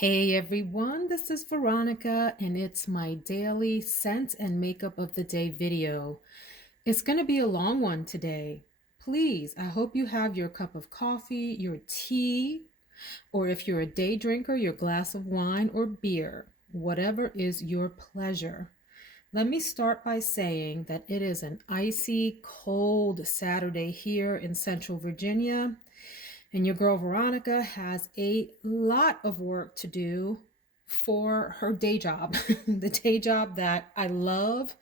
Hey everyone, this is Veronica and it's my daily scent and makeup of the day video. It's going to be a long one today. Please, I hope you have your cup of coffee, your tea, or if you're a day drinker, your glass of wine or beer, whatever is your pleasure. Let me start by saying that it is an icy, cold Saturday here in Central Virginia. And your girl Veronica has a lot of work to do for her day job, the day job that I love,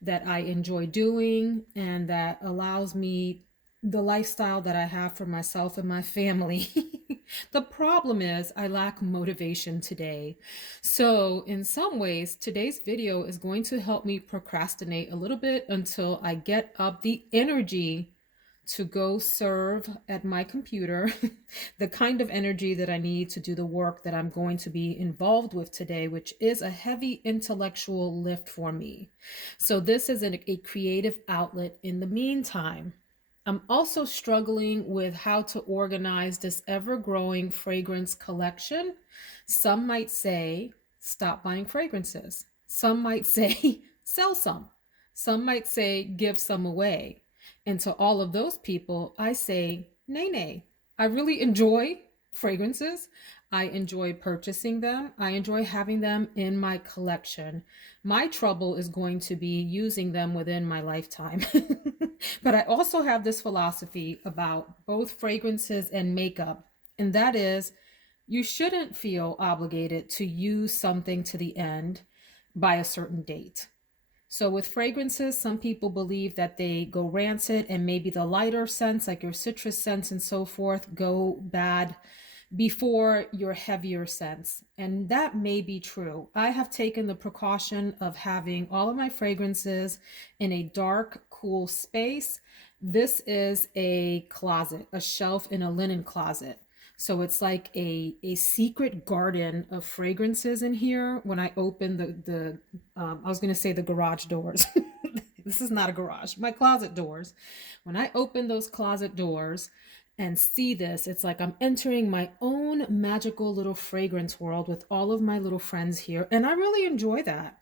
that I enjoy doing, and that allows me the lifestyle that I have for myself and my family. The problem is I lack motivation today. So in some ways, today's video is going to help me procrastinate a little bit until I get up the energy to go serve at my computer the kind of energy that I need to do the work that I'm going to be involved with today, which is a heavy intellectual lift for me. So this is a creative outlet in the meantime. I'm also struggling with how to organize this ever-growing fragrance collection. Some might say, stop buying fragrances. Some might say, sell some. Some might say, give some away. And to all of those people, I say, nay, nay. I really enjoy fragrances. I enjoy purchasing them. I enjoy having them in my collection. My trouble is going to be using them within my lifetime. But I also have this philosophy about both fragrances and makeup, and that is you shouldn't feel obligated to use something to the end by a certain date. So with fragrances, some people believe that they go rancid and maybe the lighter scents like your citrus scents and so forth go bad before your heavier scents. And that may be true. I have taken the precaution of having all of my fragrances in a dark, cool space. This is a closet, a shelf in a linen closet. So it's like a secret garden of fragrances in here. When I open I was going to say the garage doors. This is not a garage, my closet doors. When I open those closet doors and see this, it's like I'm entering my own magical little fragrance world with all of my little friends here. And I really enjoy that.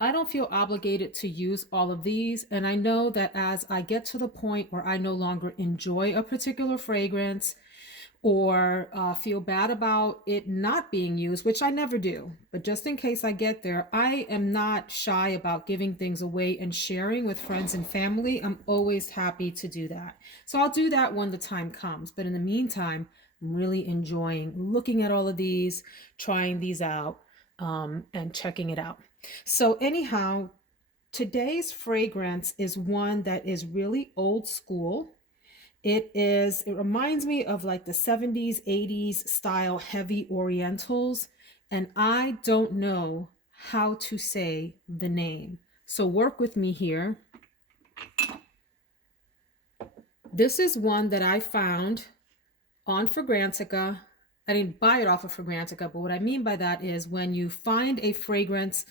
I don't feel obligated to use all of these. And I know that as I get to the point where I no longer enjoy a particular fragrance, or feel bad about it not being used, which I never do. But just in case I get there, I am not shy about giving things away and sharing with friends and family. I'm always happy to do that. So I'll do that when the time comes. But in the meantime, I'm really enjoying looking at all of these, trying these out, and checking it out. So, anyhow, today's fragrance is one that is really old school. It reminds me of like the 70s, 80s style heavy orientals, and I don't know how to say the name. So work with me here. This is one that I found on Fragrantica. I didn't buy it off of Fragrantica, but what I mean by that is when you find a fragrance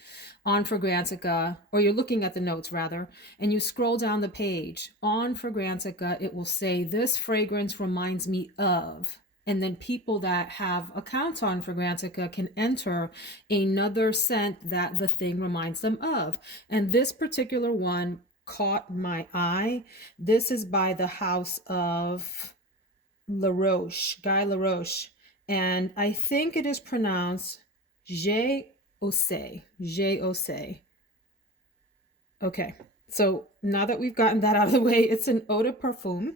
on Fragrantica, or you're looking at the notes rather, and you scroll down the page on Fragrantica, it will say, this fragrance reminds me of. And then people that have accounts on Fragrantica can enter another scent that the thing reminds them of. And this particular one caught my eye. This is by the house of Laroche, Guy Laroche, and I think it is pronounced J-O-C, J-O-C. Okay, so now that we've gotten that out of the way, it's an eau de parfum.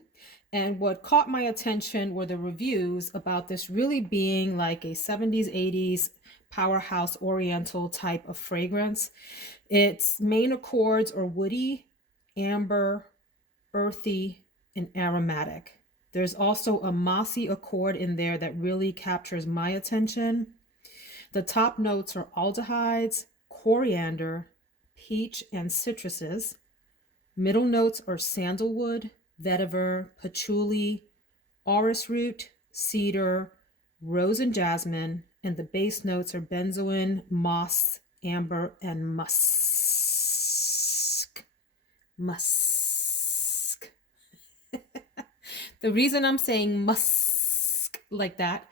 And what caught my attention were the reviews about this really being like a 70s, 80s powerhouse oriental type of fragrance. Its main accords are woody, amber, earthy, and aromatic. There's also a mossy accord in there that really captures my attention. The top notes are aldehydes, coriander, peach, and citruses. Middle notes are sandalwood, vetiver, patchouli, orris root, cedar, rose, and jasmine. And the base notes are benzoin, moss, amber, and musk. Musk. The reason I'm saying musk like that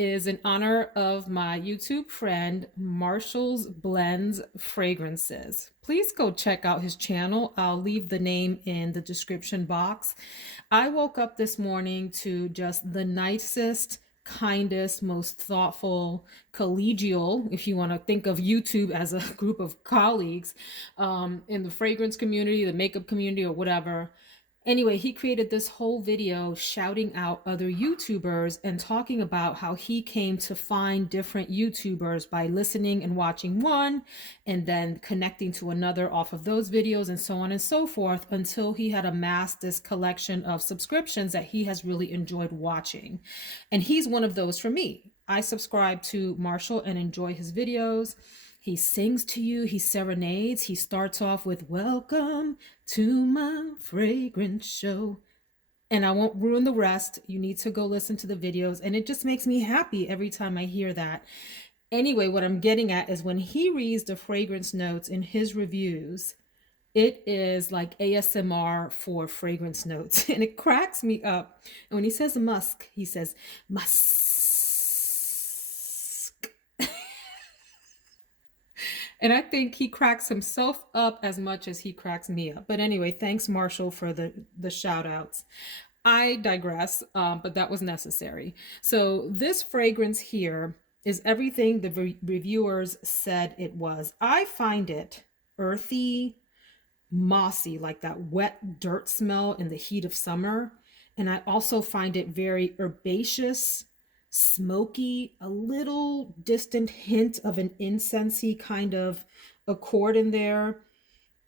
is in honor of my YouTube friend, Marcials Blends Fragrances. Please go check out his channel. I'll leave the name in the description box. I woke up this morning to just the nicest, kindest, most thoughtful, collegial, if you want to think of YouTube as a group of colleagues in the fragrance community, the makeup community, or whatever. Anyway, he created this whole video shouting out other YouTubers and talking about how he came to find different YouTubers by listening and watching one and then connecting to another off of those videos and so on and so forth until he had amassed this collection of subscriptions that he has really enjoyed watching. And he's one of those for me. I subscribe to Marshall and enjoy his videos. He sings to you, he serenades, he starts off with "Welcome to my fragrance show." And I won't ruin the rest. You need to go listen to the videos. And it just makes me happy every time I hear that. Anyway, what I'm getting at is when he reads the fragrance notes in his reviews, it is like ASMR for fragrance notes. And it cracks me up. And when he says musk, he says musk. And I think he cracks himself up as much as he cracks me up. But anyway, thanks, Marshall, for the shout outs. I digress, but that was necessary. So this fragrance here is everything the reviewers said it was. I find it earthy, mossy, like that wet dirt smell in the heat of summer. And I also find it very herbaceous, smoky, a little distant hint of an incensey kind of accord in there.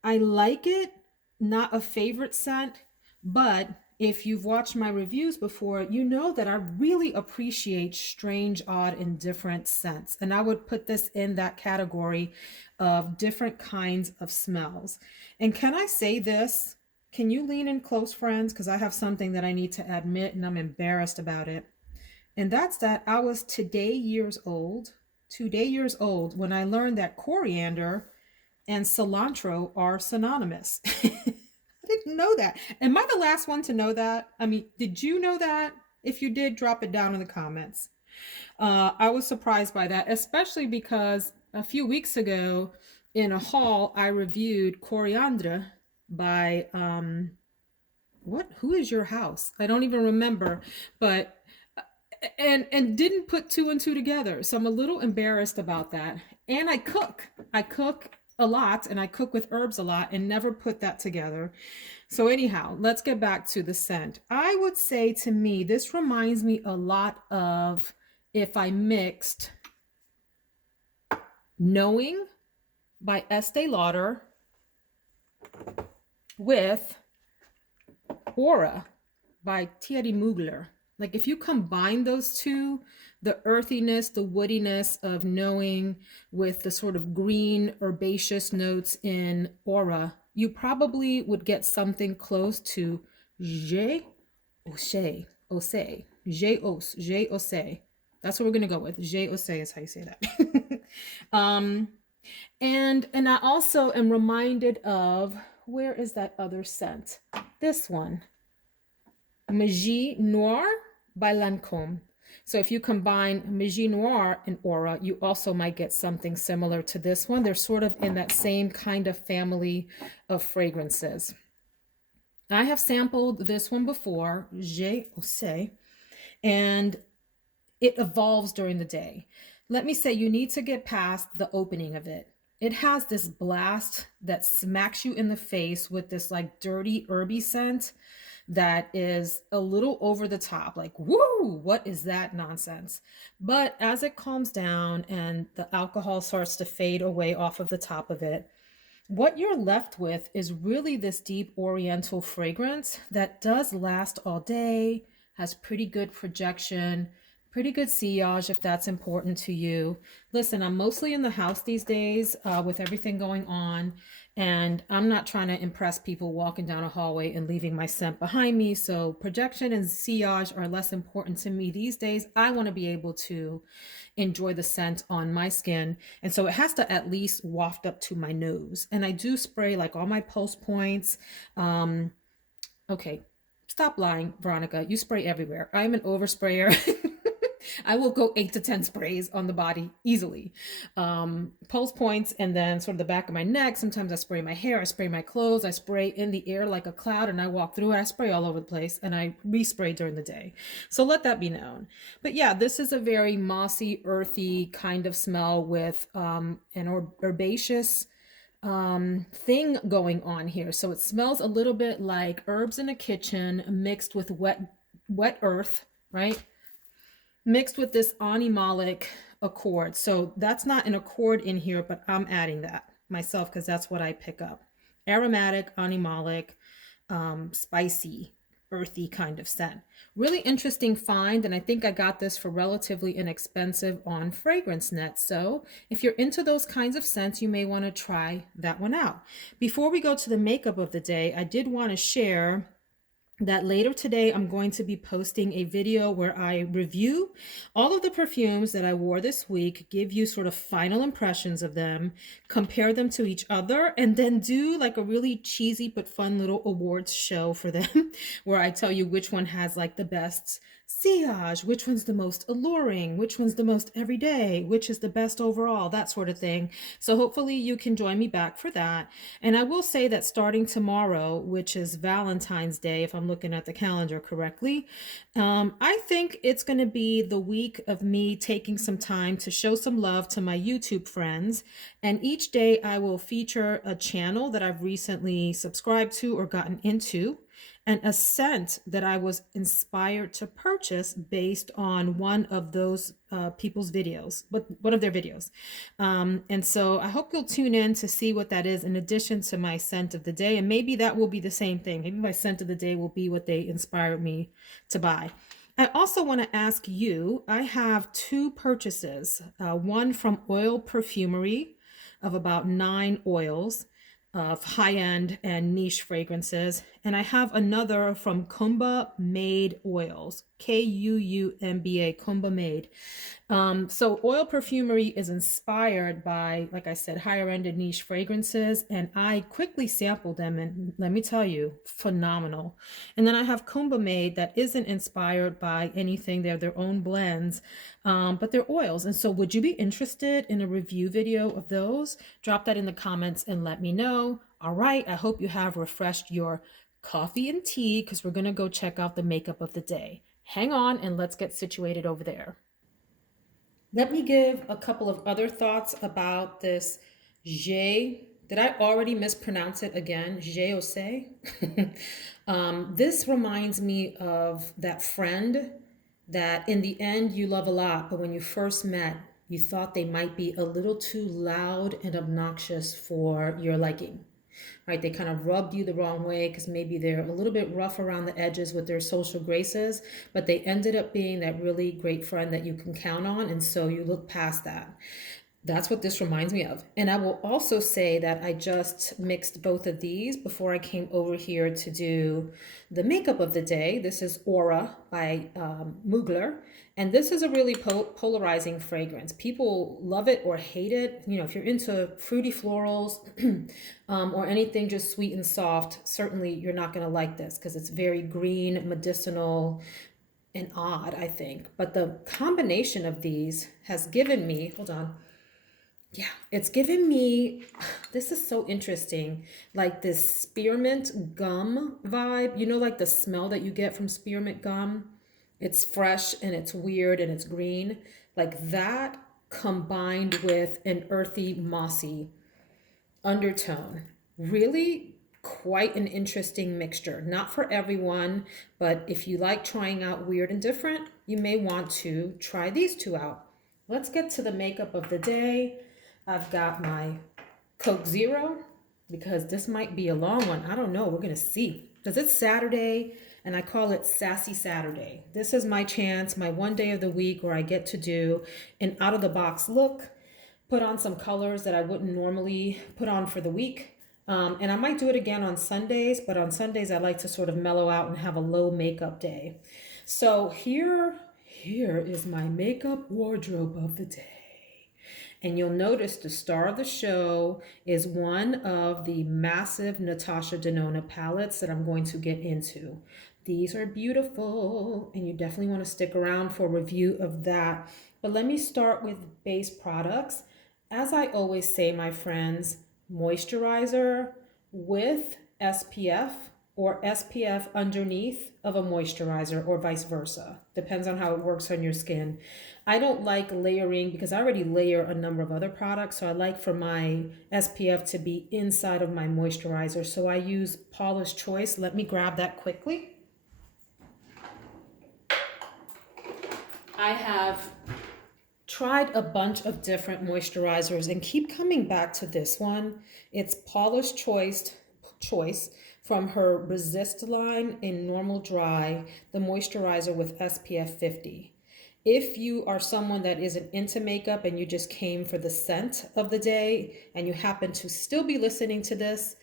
I like it, not a favorite scent, but if you've watched my reviews before, you know that I really appreciate strange, odd, and different scents. And I would put this in that category of different kinds of smells. And can I say this? Can you lean in close, friends? Because I have something that I need to admit and I'm embarrassed about it. And that's that I was today years old when I learned that coriander and cilantro are synonymous. I didn't know that. Am I the last one to know that? I mean, did you know that? If you did, drop it down in the comments. I was surprised by that, especially because a few weeks ago in a haul, I reviewed Coriandre by, who is your house? I don't even remember, but and didn't put two and two together. So I'm a little embarrassed about that. And I cook a lot and I cook with herbs a lot and never put that together. So anyhow, let's get back to the scent. I would say to me, this reminds me a lot of if I mixed Knowing by Estee Lauder with Aura by Thierry Mugler. Like if you combine those two, the earthiness, the woodiness of Knowing with the sort of green herbaceous notes in Aura, you probably would get something close to J-Ose. That's what we're going to go with. J-Ose is how you say that. And I also am reminded of, where is that other scent? This one. Magie Noir by Lancôme. So if you combine Magie Noir and Aura, you also might get something similar to this one. They're sort of in that same kind of family of fragrances. I have sampled this one before, J-Ose, and it evolves during the day. Let me say, you need to get past the opening of it. It has this blast that smacks you in the face with this like dirty herby scent that is a little over the top, like, woo, what is that nonsense? But as it calms down and the alcohol starts to fade away off of the top of it, what you're left with is really this deep oriental fragrance that does last all day, has pretty good projection, pretty good sillage if that's important to you. Listen, I'm mostly in the house these days with everything going on, and I'm not trying to impress people walking down a hallway and leaving my scent behind me. So projection and sillage are less important to me these days. I want to be able to enjoy the scent on my skin. And so it has to at least waft up to my nose. And I do spray like all my pulse points. Okay, stop lying, Veronica. You spray everywhere. I'm an oversprayer. I will go 8 to 10 sprays on the body easily. Pulse points and then sort of the back of my neck. Sometimes I spray my hair, I spray my clothes, I spray in the air like a cloud and I walk through it. I spray all over the place and I respray during the day. So let that be known. But yeah, this is a very mossy, earthy kind of smell with an herbaceous thing going on here. So it smells a little bit like herbs in a kitchen mixed with wet earth, right? Mixed with this animalic accord. So that's not an accord in here, but I'm adding that myself because that's what I pick up. Aromatic, animalic, spicy, earthy kind of scent. Really interesting find, and I think I got this for relatively inexpensive on FragranceNet. So if you're into those kinds of scents, you may want to try that one out. Before we go to the makeup of the day, I did want to share that later today I'm going to be posting a video where I review all of the perfumes that I wore this week, give you sort of final impressions of them, compare them to each other, and then do like a really cheesy but fun little awards show for them where I tell you which one has like the best sillage, which one's the most alluring, which one's the most everyday, which is the best overall, that sort of thing. So hopefully you can join me back for that. And I will say that starting tomorrow, which is Valentine's Day, if I'm looking at the calendar correctly, I think it's going to be the week of me taking some time to show some love to my YouTube friends. And each day I will feature a channel that I've recently subscribed to or gotten into, and a scent that I was inspired to purchase based on one of those people's videos, but one of their videos. And so I hope you'll tune in to see what that is in addition to my scent of the day. And maybe that will be the same thing. Maybe my scent of the day will be what they inspired me to buy. I also want to ask you, I have 2 purchases, one from Oil Perfumery of about 9 oils of high-end and niche fragrances. And I have another from Kumba Made Oils, Kuumba, Kumba Made. So Oil Perfumery is inspired by, like I said, higher end and niche fragrances. And I quickly sampled them and let me tell you, phenomenal. And then I have Kumba Made that isn't inspired by anything. They're their own blends, but they're oils. And so would you be interested in a review video of those? Drop that in the comments and let me know. All right, I hope you have refreshed your coffee and tea because we're going to go check out the makeup of the day. Hang on and let's get situated over there. Let me give a couple of other thoughts about this J. Did I already mispronounce it again? OSE. This reminds me of that friend that in the end you love a lot, but when you first met, you thought they might be a little too loud and obnoxious for your liking. Right? They kind of rubbed you the wrong way because maybe they're a little bit rough around the edges with their social graces, but they ended up being that really great friend that you can count on. And so you look past that. That's what this reminds me of. And I will also say that I just mixed both of these before I came over here to do the makeup of the day. This is Aura by Mugler. And this is a really polarizing fragrance. People love it or hate it. You know, if you're into fruity florals or anything just sweet and soft, certainly you're not going to like this because it's very green, medicinal, and odd, I think. But the combination of these has given me, hold on. Yeah, it's given me, this is so interesting, like this spearmint gum vibe. You know, like the smell that you get from spearmint gum? It's fresh and it's weird and it's green. Like that combined with an earthy, mossy undertone. Really quite an interesting mixture. Not for everyone, but if you like trying out weird and different, you may want to try these 2 out. Let's get to the makeup of the day. I've got my Coke Zero because this might be a long one. I don't know. We're going to see because it's Saturday and I call it Sassy Saturday. This is my chance, my one day of the week where I get to do an out of the box look, put on some colors that I wouldn't normally put on for the week. And I might do it again on Sundays, but on Sundays I like to sort of mellow out and have a low makeup day. So here is my makeup wardrobe of the day. And you'll notice the star of the show is one of the massive Natasha Denona palettes that I'm going to get into. These are beautiful, and you definitely want to stick around for a review of that. But let me start with base products. As I always say, my friends, moisturizer with SPF or SPF underneath of a moisturizer or vice versa. Depends on how it works on your skin. I don't like layering because I already layer a number of other products. So I like for my SPF to be inside of my moisturizer. So I use Paula's Choice. Let me grab that quickly. I have tried a bunch of different moisturizers and keep coming back to this one. It's Paula's Choice from her Resist line in Normal Dry, the moisturizer with SPF 50. If you are someone that isn't into makeup and you just came for the scent of the day and you happen to still be listening to this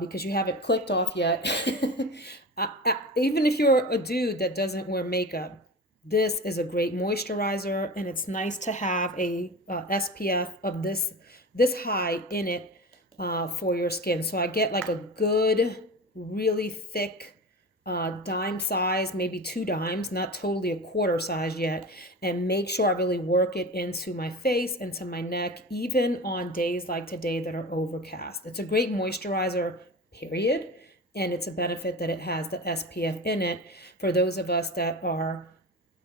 because you haven't clicked off yet, even if you're a dude that doesn't wear makeup, this is a great moisturizer, and it's nice to have a SPF of this high in it for your skin. So I get like a good, really thick dime size, maybe 2 dimes, not totally a quarter size yet, and make sure I really work it into my face and to my neck, even on days like today that are overcast. It's a great moisturizer, period, and it's a benefit that it has the SPF in it for those of us that are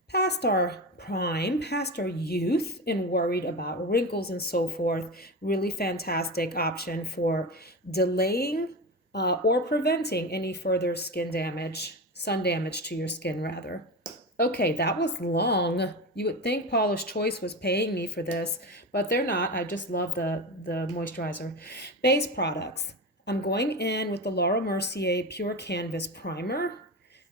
past our prime, past our youth, and worried about wrinkles and so forth. Really fantastic option for delaying or preventing any further skin damage, sun damage to your skin rather. Okay, that was long. You would think Paula's Choice was paying me for this, but they're not. I just love the moisturizer. Base products. I'm going in with the Laura Mercier Pure Canvas Primer.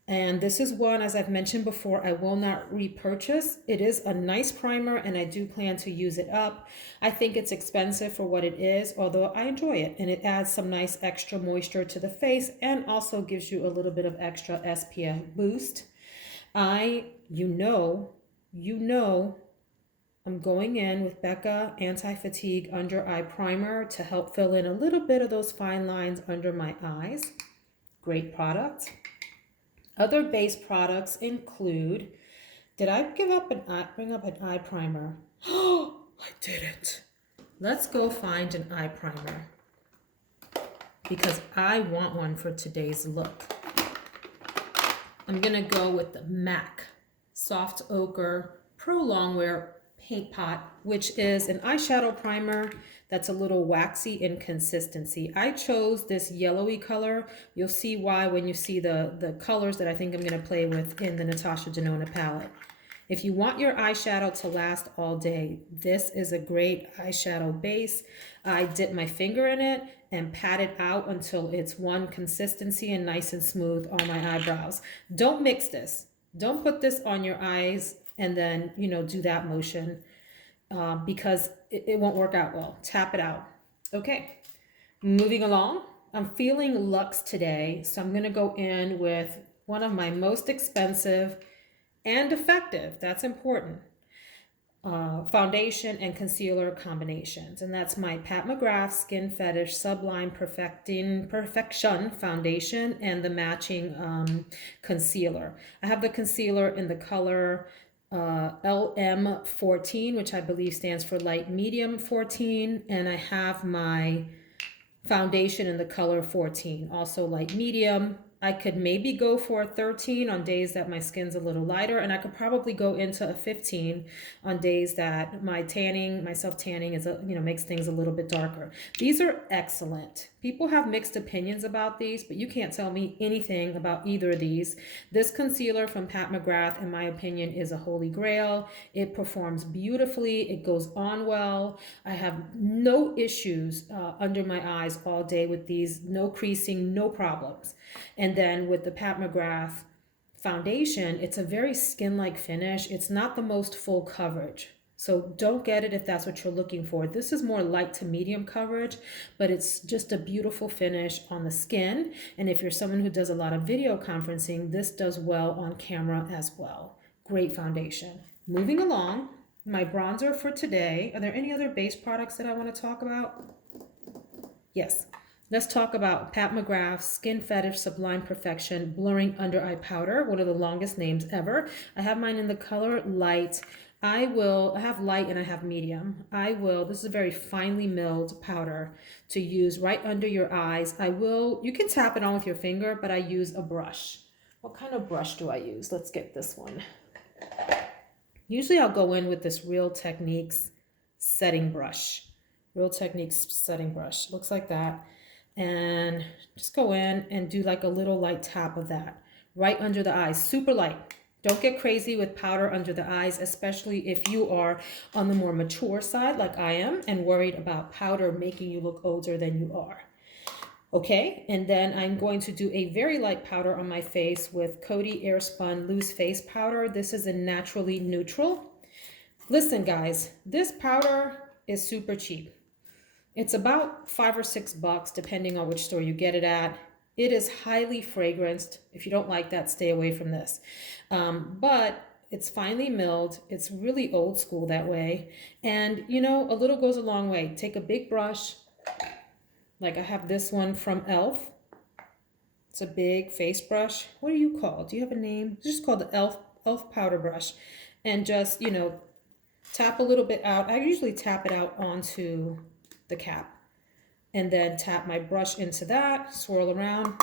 And this is one, as I've mentioned before, I will not repurchase. It is a nice primer and I do plan to use it up. I think it's expensive for what it is, although I enjoy it. And it adds some nice extra moisture to the face and also gives you a little bit of extra SPF boost. You know, I'm going in with Becca Anti-Fatigue Under Eye Primer to help fill in a little bit of those fine lines under my eyes. Great product. Other base products include, did I bring up an eye primer? Oh, I didn't. Let's go find an eye primer because I want one for today's look. I'm gonna go with the MAC Soft Ochre Pro Longwear Paint Pot, which is an eyeshadow primer that's a little waxy in consistency. I chose this yellowy color. You'll see why when you see the colors that I think I'm gonna play with in the Natasha Denona palette. If you want your eyeshadow to last all day, this is a great eyeshadow base. I dip my finger in it and pat it out until it's one consistency and nice and smooth on my eyebrows. Don't mix this. Don't put this on your eyes and then, do that motion because it won't work out well. Tap it out. Okay, moving along. I'm feeling luxe today, so I'm gonna go in with one of my most expensive and effective, that's important, foundation and concealer combinations. And that's my Pat McGrath Skin Fetish Sublime Perfection Foundation and the matching concealer. I have the concealer in the color LM14, which I believe stands for light medium 14. And I have my foundation in the color 14, also light medium. I could maybe go for a 13 on days that my skin's a little lighter, and I could probably go into a 15 on days that my self-tanning is makes things a little bit darker. These are excellent. People have mixed opinions about these, but you can't tell me anything about either of these. This concealer from Pat McGrath, in my opinion, is a holy grail. It performs beautifully. It goes on well. I have no issues under my eyes all day with these. No creasing, no problems. And then with the Pat McGrath foundation, it's a very skin-like finish. It's not the most full coverage. So don't get it if that's what you're looking for. This is more light to medium coverage, but it's just a beautiful finish on the skin. And if you're someone who does a lot of video conferencing, this does well on camera as well. Great foundation. Moving along, my bronzer for today. Are there any other base products that I want to talk about? Yes. Let's talk about Pat McGrath's Skin Fetish Sublime Perfection Blurring Under Eye Powder, one of the longest names ever. I have mine in the color light. I have light and I have medium. This is a very finely milled powder to use right under your eyes. You can tap it on with your finger, but I use a brush. What kind of brush do I use? Let's get this one. Usually I'll go in with this Real Techniques setting brush. Real Techniques setting brush. Looks like that. And just go in and do like a little light tap of that right under the eyes, super light. Don't get crazy with powder under the eyes, especially if you are on the more mature side like I am and worried about powder making you look older than you are. Okay, and then I'm going to do a very light powder on my face with Coty Airspun Loose Face Powder. This is a naturally neutral. Listen guys, this powder is super cheap. It's about $5 or $6 depending on which store you get it at. It is highly fragranced. If you don't like that, stay away from this. But it's finely milled. It's really old school that way. And you know, a little goes a long way. Take a big brush, like I have this one from e.l.f. It's a big face brush. What are you called? Do you have a name? It's just called the e.l.f. powder brush. And just, you know, tap a little bit out. I usually tap it out onto the cap and then tap my brush into that, swirl around,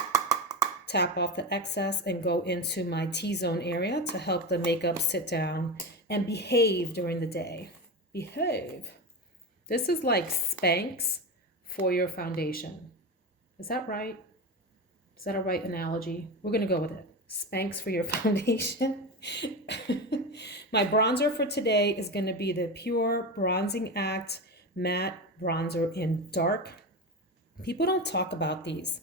tap off the excess and go into my T-zone area to help the makeup sit down and behave during the day. Behave. This is like Spanx for your foundation. Is that right? Is that a right analogy? We're gonna go with it. Spanx for your foundation. My bronzer for today is gonna be the Pure Bronzing Act Matte Bronzer in dark. People don't talk about these,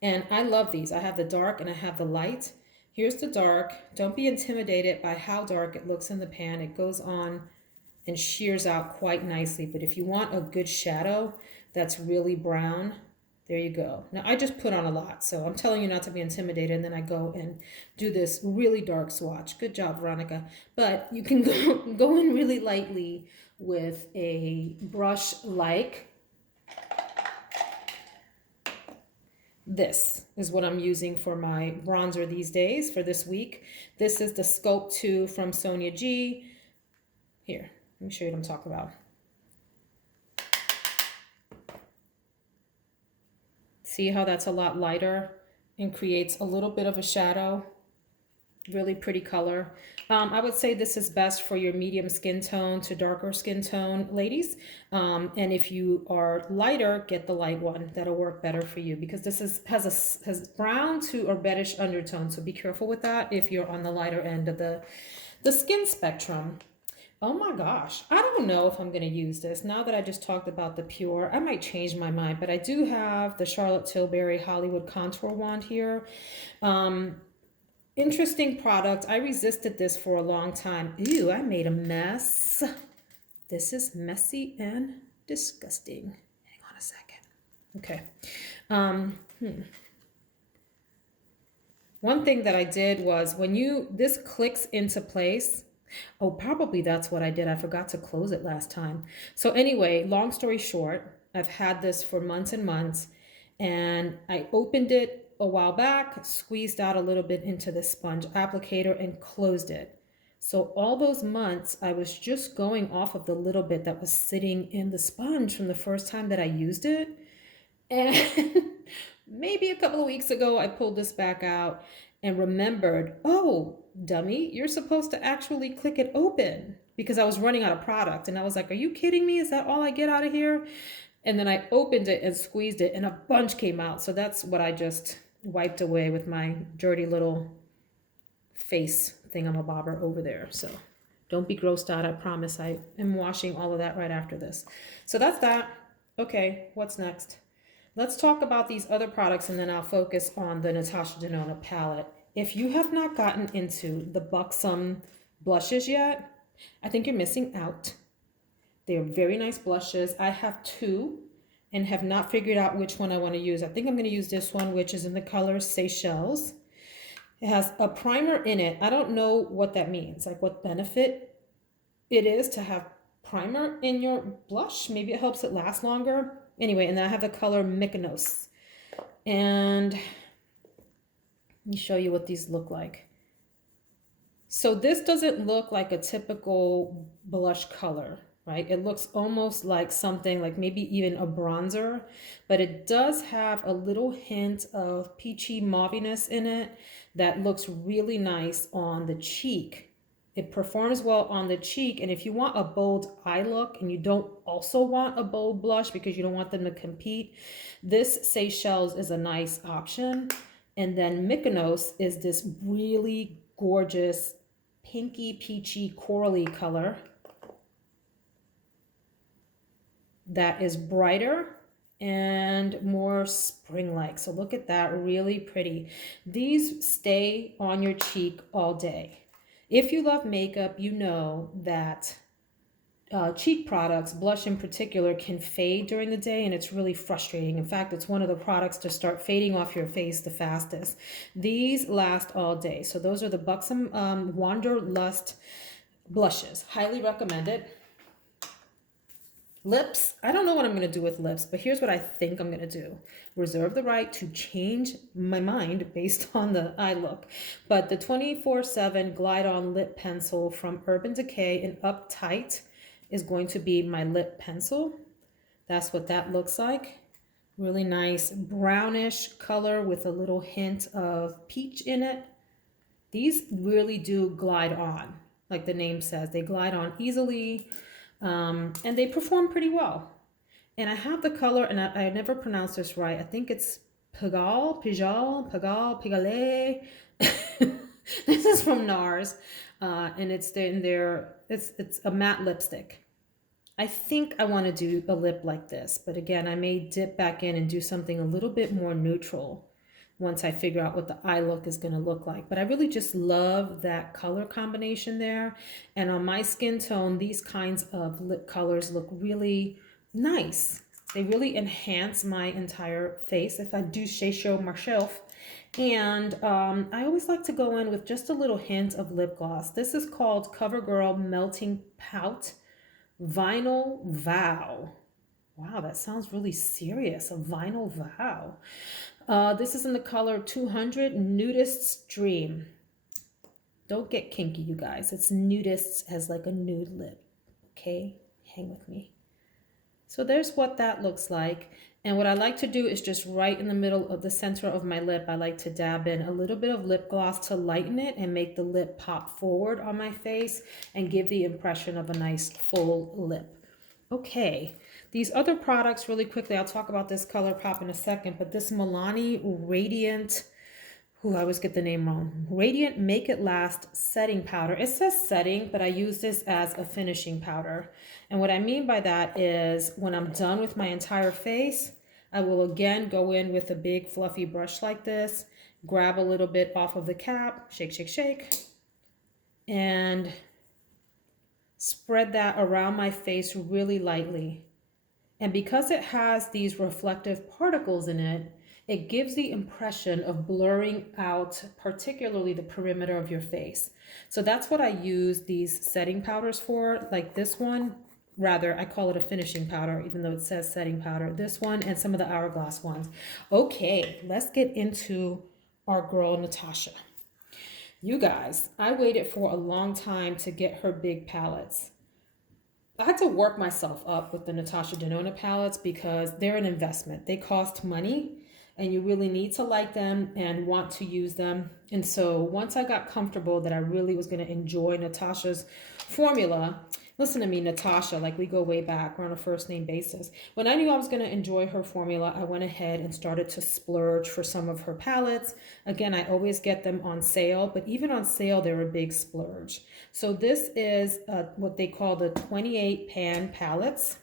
and I love these. I have the dark and I have the light. Here's the dark. Don't be intimidated by how dark it looks in the pan. It goes on and shears out quite nicely, but if you want a good shadow that's really brown, there you go. Now I just put on a lot, so I'm telling you not to be intimidated, and then I go and do this really dark swatch. Good job, Veronica. But you can go in really lightly with a brush like this is what I'm using for my bronzer these days for this week. This is the Sculpt 2 from Sonia G. Here, let me show you what I'm talking about. See how that's a lot lighter and creates a little bit of a shadow? Really pretty color. I would say this is best for your medium skin tone to darker skin tone ladies. And if you are lighter, get the light one. That'll work better for you because this has brown to or reddish undertone. So be careful with that if you're on the lighter end of the skin spectrum. Oh my gosh, I don't know if I'm going to use this. Now that I just talked about the Pure, I might change my mind, but I do have the Charlotte Tilbury Hollywood Contour Wand here. Interesting product. I resisted this for a long time. Ew, I made a mess. This is messy and disgusting. Hang on a second. Okay. One thing that I did was this clicks into place. Oh, probably that's what I did. I forgot to close it last time. So anyway, long story short, I've had this for months and months, and I opened it a while back, squeezed out a little bit into the sponge applicator and closed it. So all those months, I was just going off of the little bit that was sitting in the sponge from the first time that I used it. And maybe a couple of weeks ago, I pulled this back out and remembered, oh, dummy, you're supposed to actually click it open, because I was running out of product. And I was like, are you kidding me? Is that all I get out of here? And then I opened it and squeezed it and a bunch came out. So that's what I just wiped away with my dirty little face thingamabobber over there. So don't be grossed out. I promise I am washing all of that right after this. So that's that. Okay, what's next? Let's talk about these other products and then I'll focus on the Natasha Denona palette. If you have not gotten into the BUXOM blushes yet, I think you're missing out. They're very nice blushes. I have two and have not figured out which one I want to use. I think I'm going to use this one, which is in the color Seychelles. It has a primer in it. I don't know what that means, like what benefit it is to have primer in your blush. Maybe it helps it last longer. Anyway, and then I have the color Mykonos. And let me show you what these look like. So this doesn't look like a typical blush color, right? It looks almost like something like maybe even a bronzer, but it does have a little hint of peachy mauviness in it that looks really nice on the cheek. It performs well on the cheek, and if you want a bold eye look and you don't also want a bold blush because you don't want them to compete, this Seychelles is a nice option. And then Mykonos is this really gorgeous pinky peachy corally color that is brighter and more spring-like. So look at that, really pretty. These stay on your cheek all day. If you love makeup, you know that cheek products, blush in particular, can fade during the day, and it's really frustrating. In fact, it's one of the products to start fading off your face the fastest. These last all day. So those are the BUXOM Wanderlust blushes. Highly recommended. Lips, I don't know what I'm going to do with lips, but here's what I think I'm going to do. Reserve the right to change my mind based on the eye look. But the 24/7 Glide On Lip Pencil from Urban Decay in Uptight is going to be my lip pencil. That's what that looks like. Really nice brownish color with a little hint of peach in it. These really do glide on, like the name says. They glide on easily, and they perform pretty well. And I have the color, and I never pronounce this right. I think it's Pigalle. This is from NARS, and it's a matte lipstick. I think I want to do a lip like this, but again, I may dip back in and do something a little bit more neutral once I figure out what the eye look is going to look like. But I really just love that color combination there. And on my skin tone, these kinds of lip colors look really nice. They really enhance my entire face if I do show myself. And I always like to go in with just a little hint of lip gloss. This is called CoverGirl Melting Pout Vinyl Vow. Wow, that sounds really serious. A vinyl vow. This is in the color 200 Nudist's Dream. Don't get kinky, you guys. It's nudists as like a nude lip. Okay, hang with me. So there's what that looks like. And what I like to do is just right in the middle of the center of my lip, I like to dab in a little bit of lip gloss to lighten it and make the lip pop forward on my face and give the impression of a nice full lip. Okay, these other products really quickly, I'll talk about this color pop in a second, but this Milani Radiant, I always get the name wrong. Radiant Make It Last Setting Powder. It says setting, but I use this as a finishing powder. And what I mean by that is when I'm done with my entire face, I will again go in with a big fluffy brush like this, grab a little bit off of the cap, shake, shake, shake, and spread that around my face really lightly. And because it has these reflective particles in it, it gives the impression of blurring out particularly the perimeter of your face. So that's what I use these setting powders for, like this one. Rather, I call it a finishing powder, even though it says setting powder. This one and some of the Hourglass ones. Okay, let's get into our girl, Natasha. You guys, I waited for a long time to get her big palettes. I had to work myself up with the Natasha Denona palettes because they're an investment. They cost money and you really need to like them and want to use them. And so once I got comfortable that I really was going to enjoy Natasha's formula, listen to me, Natasha, like we go way back, we're on a first name basis. When I knew I was going to enjoy her formula, I went ahead and started to splurge for some of her palettes. Again, I always get them on sale, but even on sale, they're a big splurge. So this is what they call the 28 pan palettes.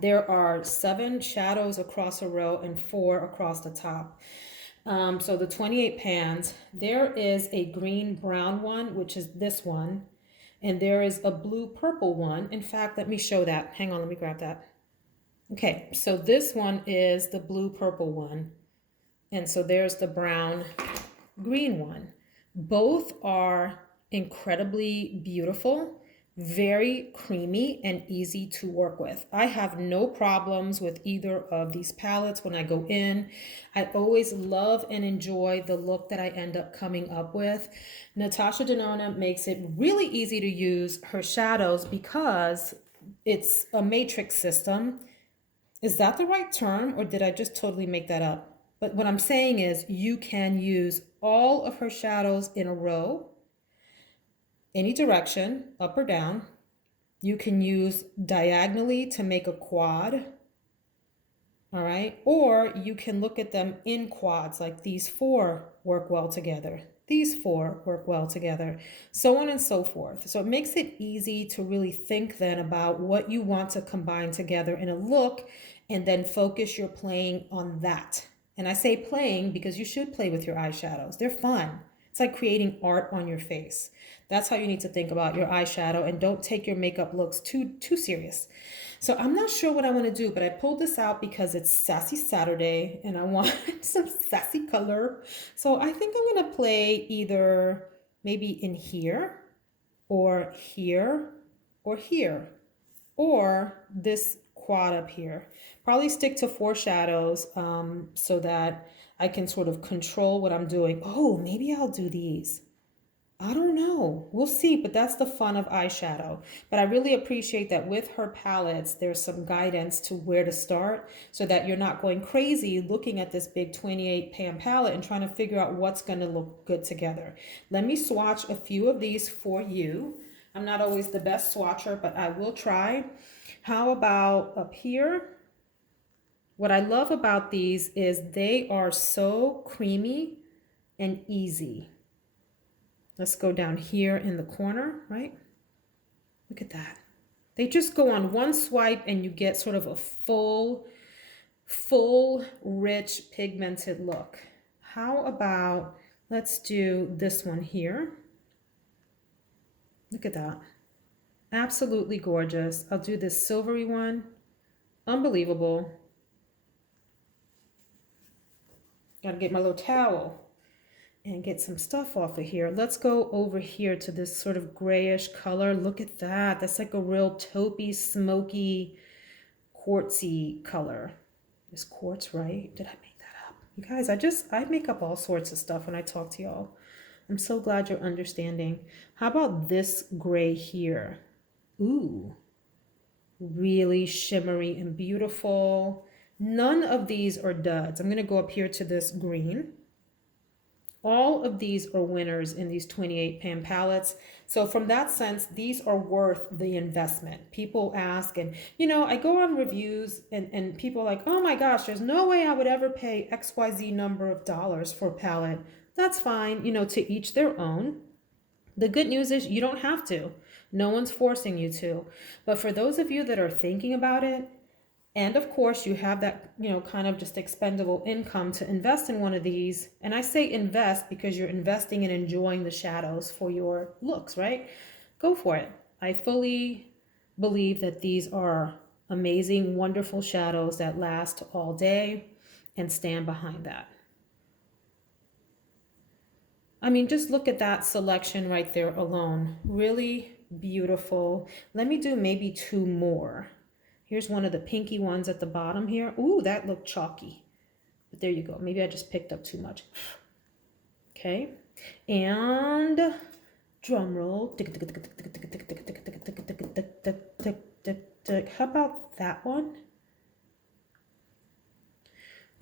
There are 7 shadows across a row and 4 across the top. So the 28 pans, there is a green brown one, which is this one. And there is a blue purple one. In fact, let me show that. Hang on, let me grab that. Okay, so this one is the blue purple one. And so there's the brown green one. Both are incredibly beautiful, Very creamy and easy to work with. I have no problems with either of these palettes when I go in. I always love and enjoy the look that I end up coming up with. Natasha Denona makes it really easy to use her shadows because it's a matrix system. Is that the right term, or did I just totally make that up? But what I'm saying is you can use all of her shadows in a row, any direction, up or down. You can use diagonally to make a quad, all right? Or you can look at them in quads, like these four work well together. These four work well together, so on and so forth. So it makes it easy to really think then about what you want to combine together in a look, and then focus your playing on that. And I say playing because you should play with your eyeshadows. They're fun. It's like creating art on your face. That's how you need to think about your eyeshadow, and don't take your makeup looks too serious. So I'm not sure what I want to do, but I pulled this out because it's Sassy Saturday and I want some sassy color. So I think I'm going to play either maybe in here or here or here or this quad up here. Probably stick to four shadows so that I can sort of control what I'm doing. Oh, maybe I'll do these. I don't know. We'll see, but that's the fun of eyeshadow. But I really appreciate that with her palettes, there's some guidance to where to start so that you're not going crazy looking at this big 28 pan palette and trying to figure out what's going to look good together. Let me swatch a few of these for you. I'm not always the best swatcher, but I will try. How about up here? What I love about these is they are so creamy and easy. Let's go down here in the corner, right? Look at that. They just go on one swipe and you get sort of a full, rich, pigmented look. How about, let's do this one here. Look at that. Absolutely gorgeous. I'll do this silvery one. Unbelievable. Gotta get my little towel and get some stuff off of here. Let's go over here to this sort of grayish color. Look at that. That's like a real taupey, smoky, quartzy color. Is quartz right? Did I make that up? You guys, I make up all sorts of stuff when I talk to y'all. I'm so glad you're understanding. How about this gray here? Ooh, really shimmery and beautiful. None of these are duds. I'm going to go up here to this green. All of these are winners in these 28 pan palettes. So from that sense, these are worth the investment. People ask, and I go on reviews and people are like, oh my gosh, there's no way I would ever pay XYZ number of dollars for a palette. That's fine, to each their own. The good news is you don't have to. No one's forcing you to. But for those of you that are thinking about it, and of course, you have that, kind of just expendable income to invest in one of these. And I say invest because you're investing in enjoying the shadows for your looks, right? Go for it. I fully believe that these are amazing, wonderful shadows that last all day, and stand behind that. I mean, just look at that selection right there alone. Really beautiful. Let me do maybe two more. Here's one of the pinky ones at the bottom here. Ooh, that looked chalky. But there you go. Maybe I just picked up too much. Okay. And drum roll. How about that one?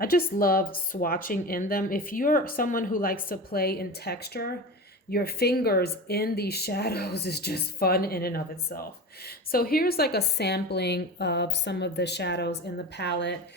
I just love swatching in them. If you're someone who likes to play in texture, your fingers in these shadows is just fun in and of itself. So here's like a sampling of some of the shadows in the palette.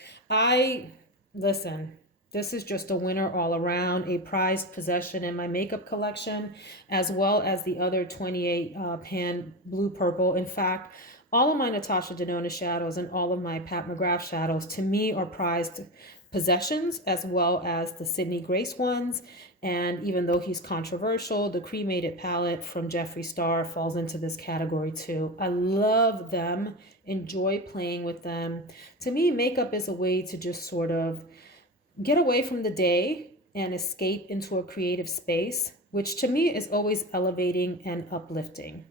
Listen, this is just a winner all around, a prized possession in my makeup collection, as well as the other 28 pan blue purple. In fact, all of my Natasha Denona shadows and all of my Pat McGrath shadows to me are prized possessions, as well as the Sydney Grace ones. And even though he's controversial, the cremated palette from Jeffree Star falls into this category too. I love them, enjoy playing with them. To me, makeup is a way to just sort of get away from the day and escape into a creative space, which to me is always elevating and uplifting.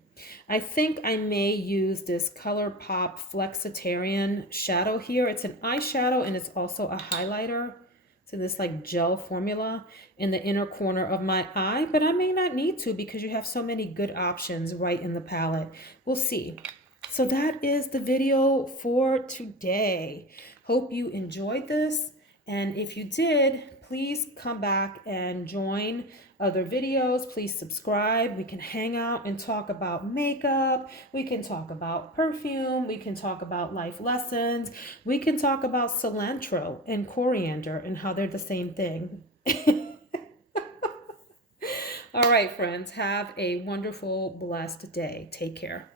I think I may use this ColourPop Flexitarian shadow here. It's an eyeshadow and it's also a highlighter. It's in this like gel formula in the inner corner of my eye, but I may not need to because you have so many good options right in the palette. We'll see. So that is the video for today. Hope you enjoyed this. And if you did, please come back and join other videos. Please subscribe. We can hang out and talk about makeup. We can talk about perfume. We can talk about life lessons. We can talk about cilantro and coriander and how they're the same thing. All right, friends, have a wonderful, blessed day. Take care.